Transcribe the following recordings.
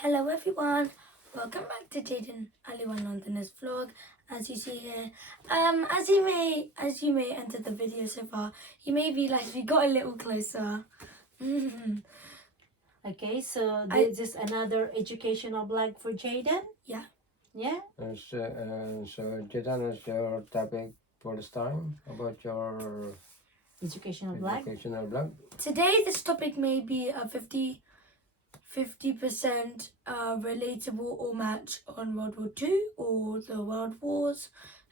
Hello everyone, welcome back to Jaiden, Aluan Londoners vlog. As you see here, as you may enter the video so far, you may be like we got a little closer. Okay, so this is another educational blog for Jaiden? Yeah. Yeah? So Jaiden, is your topic for this time about your Educational blog? blog? Today this topic may be a 50% relatable or match on World War II or the World Wars.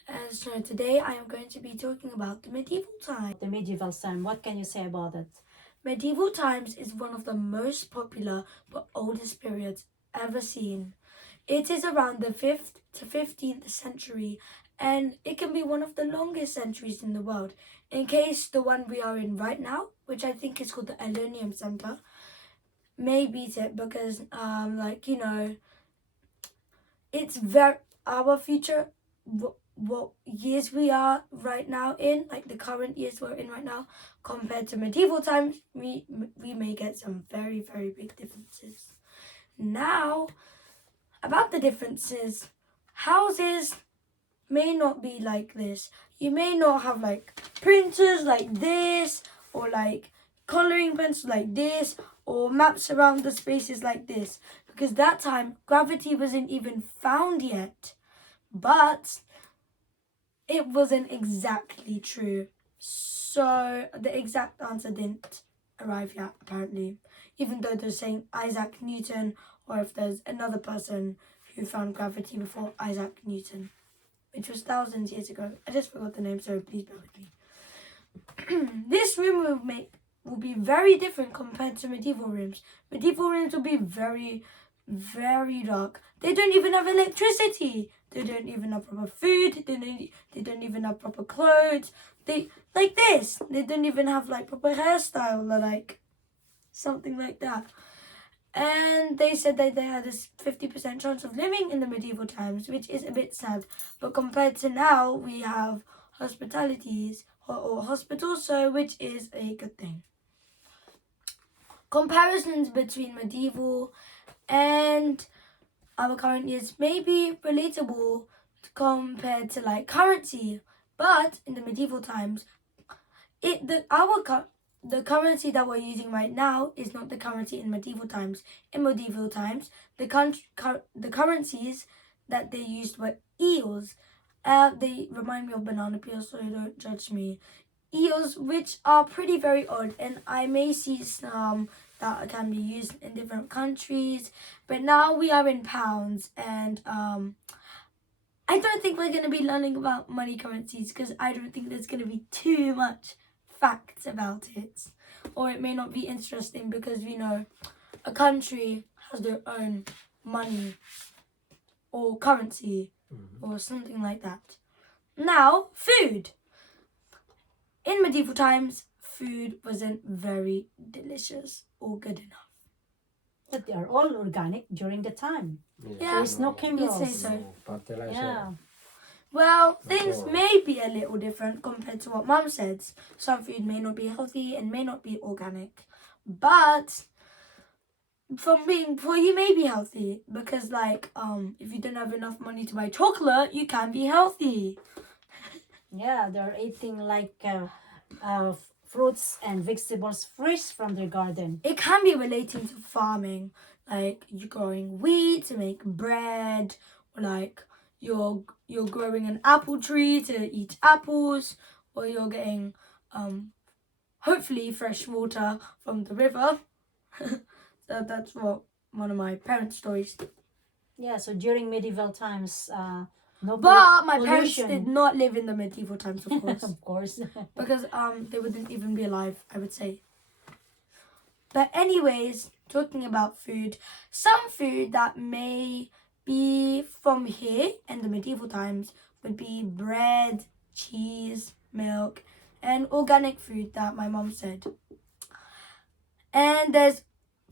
And so today I am going to be talking about the medieval times. The medieval time, what can you say about it? Medieval times is one of the most popular but oldest periods ever seen. It is around the 5th to 15th century and it can be one of the longest centuries in the world. In case the one we are in right now, which I think is called the Aluan Center, may beat it because it's very our future, what years we are right now in, like the current years we're in right now, compared to medieval times, we may get some very, very big differences. Now, about the differences, houses may not be like this. You may not have like printers like this, or like coloring pencils like this, or maps around the spaces like this, because that time gravity wasn't even found yet. But it wasn't exactly true. So the exact answer didn't arrive yet, apparently. Even though they're saying Isaac Newton, or if there's another person who found gravity before Isaac Newton, which was thousands years ago. I just forgot the name, so please bear with me. This room will be very different compared to medieval rooms. Medieval rooms will be very, very dark. They don't even have electricity. They don't even have proper food. They don't even have proper clothes. They like this. They don't even have like proper hairstyle or like something like that. And they said that they had a 50% chance of living in the medieval times, which is a bit sad. But compared to now, we have hospitalities or hospitals, so which is a good thing. Comparisons between medieval and our current years may be relatable compared to like currency, but in the medieval times, the currency that we're using right now is not the currency in medieval times. In medieval times, the currencies that they used were eels. They remind me of banana peels, so don't judge me. Eels, which are pretty very odd, and I may see some that can be used in different countries, but now we are in pounds, and I don't think we're going to be learning about money currencies because I don't think there's going to be too much facts about it, or it may not be interesting because we know a country has their own money or currency or something like that. Now, food. In medieval times, food wasn't very delicious or good enough. But they are all organic during the time. Yeah, There's no chemicals. you'd say so. Yeah. Well, things may be a little different compared to what Mum said. Some food may not be healthy and may not be organic. But for you may be healthy because like if you don't have enough money to buy chocolate, you can be healthy. Yeah, they're eating like fruits and vegetables fresh from their garden. It can be relating to farming, like you're growing wheat to make bread, or like you're growing an apple tree to eat apples, or you're getting hopefully fresh water from the river. So that's what one of my parents' stories. Yeah, so during medieval times, no But my parents pollution. did not live in the medieval times, of course. Of course. Because they wouldn't even be alive, I would say. But anyways, talking about food, some food that may be from here in the medieval times would be bread, cheese, milk, and organic food that my mom said. And there's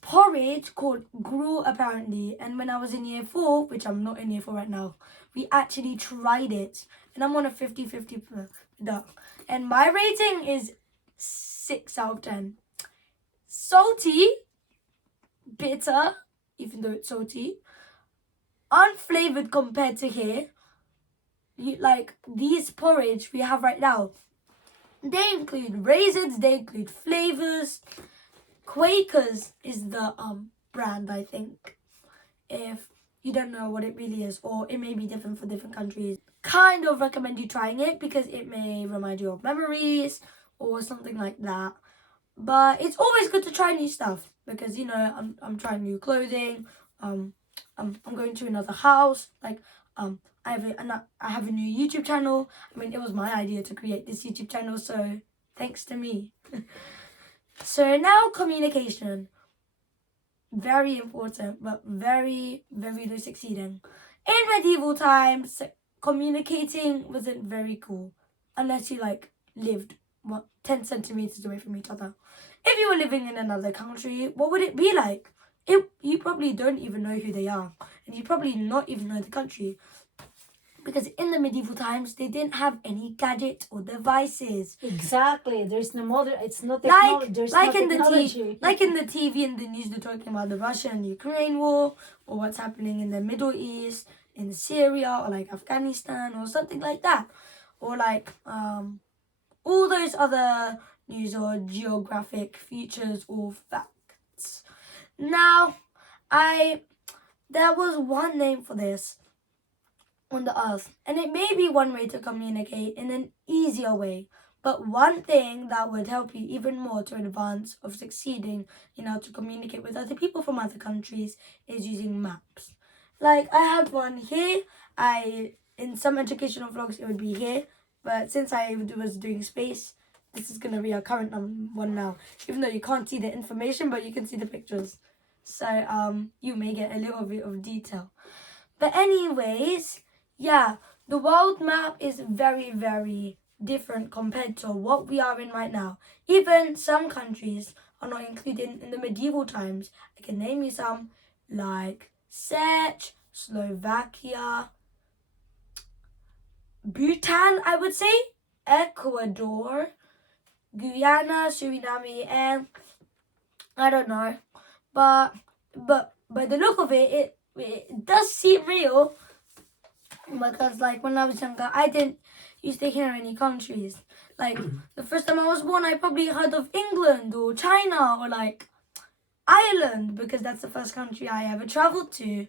porridge called gruel apparently, and when I was in year 4, which I'm not in year 4 right now, we actually tried it, and I'm on a 50-50 duck, and my rating is 6 out of 10. Salty, bitter, even though it's salty. Unflavored compared to here. Like these porridge we have right now, they include raisins, they include flavors. Quakers is the brand, I think. If you don't know what it really is, or it may be different for different countries, kind of recommend you trying it because it may remind you of memories or something like that. But it's always good to try new stuff because I'm trying new clothing. I'm going to another house. Like I have a new YouTube channel. I mean, it was my idea to create this YouTube channel, so thanks to me. So now communication. Very important, but very, very low succeeding. In medieval times, communicating wasn't very cool unless you lived 10 centimeters away from each other. If you were living in another country, what would it be like? You probably don't even know who they are, and you probably not even know the country. Because in the medieval times, they didn't have any gadgets or devices. Exactly. There's no modern. It's not Like, technology. There's like no in technology. like in the TV and the news, they're talking about the Russia and Ukraine war, or what's happening in the Middle East, in Syria, or like Afghanistan, or something like that, or like all those other news or geographic features or facts. Now, there was one name for this on the earth, and it may be one way to communicate in an easier way, but one thing that would help you even more to advance of succeeding in how to communicate with other people from other countries is using maps. Like I have one here. In some educational vlogs it would be here, but since I was doing space, this is gonna be our current one now. Even though you can't see the information, but you can see the pictures, so you may get a little bit of detail. But anyways, yeah, the world map is very, very different compared to what we are in right now. Even some countries are not included in the medieval times. I can name you some, like Czech, Slovakia, Bhutan, I would say, Ecuador, Guyana, Suriname, and I don't know. But by the look of it, it does seem real. Because when I was younger, I didn't used to hear any countries. Like the first time I was born, I probably heard of England or China or Ireland, because that's the first country I ever traveled to.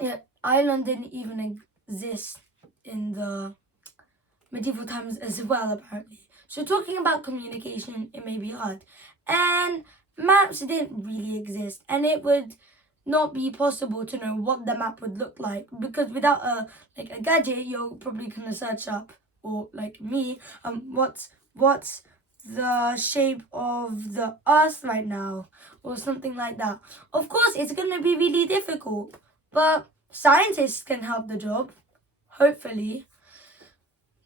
Yeah, Ireland didn't even exist in the medieval times as well, apparently. So talking about communication, it may be hard. And maps didn't really exist, and it would not be possible to know what the map would look like, because without a gadget, you're probably gonna search up, or like me, what's the shape of the earth right now, or something like that. Of course it's gonna be really difficult, but scientists can help the job, hopefully.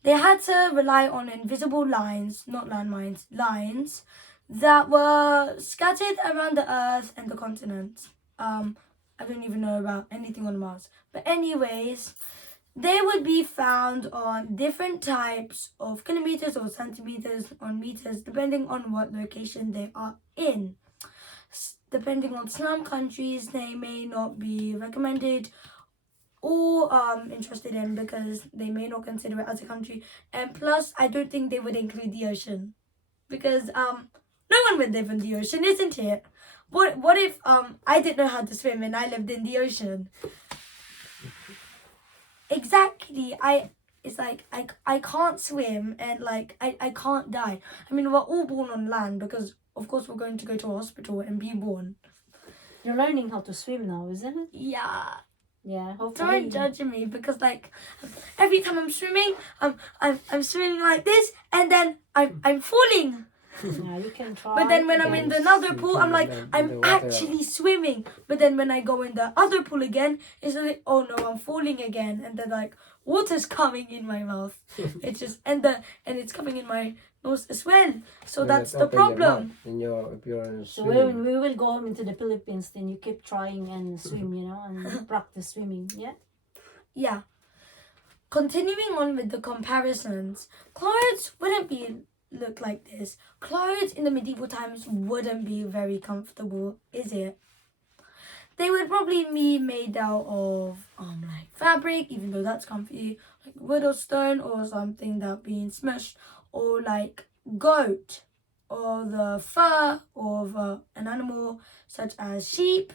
They had to rely on invisible lines, not landmines, lines that were scattered around the earth and the continents. I don't even know about anything on Mars. But anyways, they would be found on different types of kilometers or centimeters on meters, depending on what location they are in. Depending on some countries, they may not be recommended or interested in, because they may not consider it as a country. And plus, I don't think they would include the ocean, because no one would live in the ocean, isn't it? What if I didn't know how to swim and I lived in the ocean? Exactly. I can't swim, and I can't die. I mean, we're all born on land because of course we're going to go to a hospital and be born. You're learning how to swim now, isn't it? Yeah. Yeah, hopefully. Don't judge me, because every time I'm swimming, I'm swimming like this, and then I'm falling. Yeah, you can try. But then when I'm in another pool, I'm like, I'm the water. actually swimming. But then when I go in the other pool again, it's like, oh no, I'm falling again. And then water's coming in my mouth. It's just and it's coming in my nose as well. So that's the problem. If you're So when we will go home into the Philippines, then you keep trying and swim, and practice swimming. Yeah. Yeah. Continuing on with the comparisons, clothes wouldn't look like this. Clothes in the medieval times wouldn't be very comfortable, is it? they would probably be made out of like fabric, even though that's comfy, like wood or stone or something that being smushed, or like goat, or the fur of an animal such as sheep.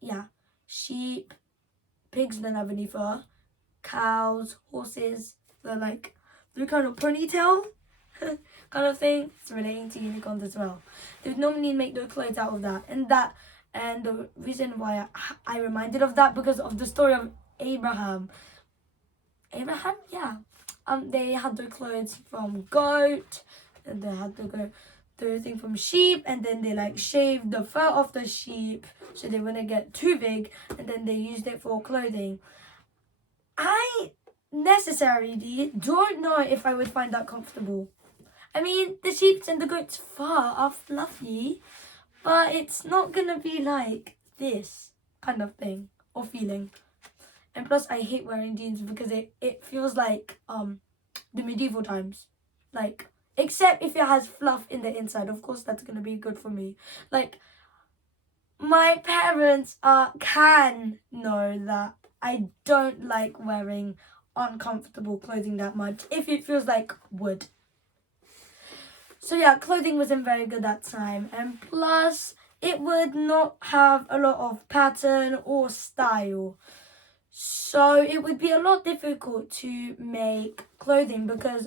Yeah, sheep. Pigs don't have any fur. Cows, horses, the kind of ponytail kind of thing. It's relating to unicorns as well. They would normally make their clothes out of that, and the reason why I reminded of that because of the story of Abraham. Abraham, yeah. They had their clothes from goat, and they had the thing from sheep, and then they like shaved the fur off the sheep so they wouldn't get too big, and then they used it for clothing. I necessarily don't know if I would find that comfortable. I mean, the sheep's and the goat's fur are fluffy, but it's not gonna be like this kind of thing or feeling. And plus, I hate wearing jeans because it feels like the medieval times. Like, except if it has fluff in the inside, of course that's gonna be good for me. Like, my parents can know that I don't like wearing uncomfortable clothing that much if it feels like wood. So yeah, clothing wasn't very good that time, and plus it would not have a lot of pattern or style. So it would be a lot difficult to make clothing because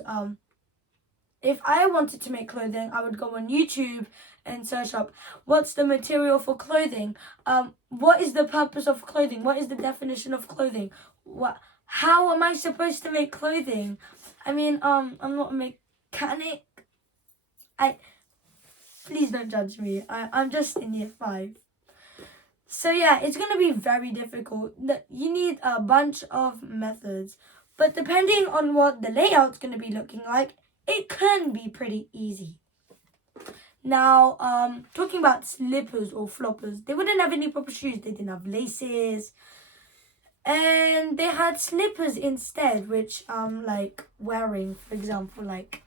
if I wanted to make clothing, I would go on YouTube and search up what's the material for clothing, what is the purpose of clothing, what is the definition of clothing, how am I supposed to make clothing? I mean, I'm not a mechanic. Please don't judge me. I'm just in year 5. So yeah, it's going to be very difficult. You need a bunch of methods. But depending on what the layout's going to be looking like, it can be pretty easy. Now, talking about slippers or floppers, they wouldn't have any proper shoes. They didn't have laces. And they had slippers instead, which like wearing, for example, like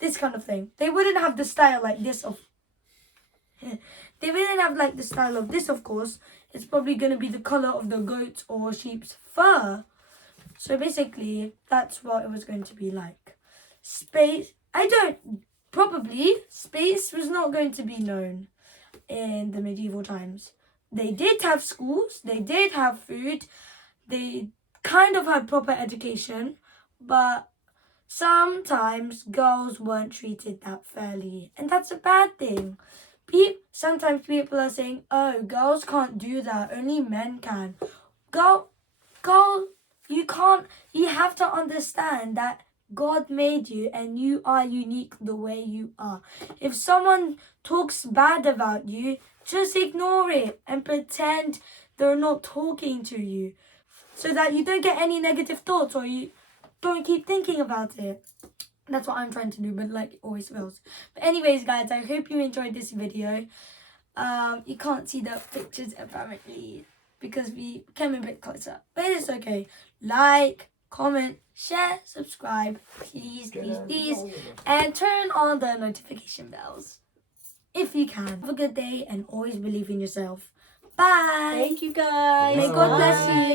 this kind of thing. They wouldn't have the style like this of they wouldn't have like the style of this, of course. It's probably going to be the color of the goat's or sheep's fur. So basically, that's what it was going to be like. Space was not going to be known in the medieval times. They did have schools, they did have food, they kind of had proper education, but sometimes girls weren't treated that fairly, and that's a bad thing. Sometimes people are saying, oh, girls can't do that, only men can. Girl, you can't, you have to understand that God made you and you are unique the way you are. If someone talks bad about you, just ignore it and pretend they're not talking to you so that you don't get any negative thoughts or you don't keep thinking about it. That's what I'm trying to do, but like it always fails. But anyways, guys, I hope you enjoyed this video. You can't see the pictures apparently because we came a bit closer, but it's okay. Like, comment, share, subscribe, please, and turn on the notification bells if you can. Have a good day and always believe in yourself. Bye. Thank you, guys. May God bless Bye. you.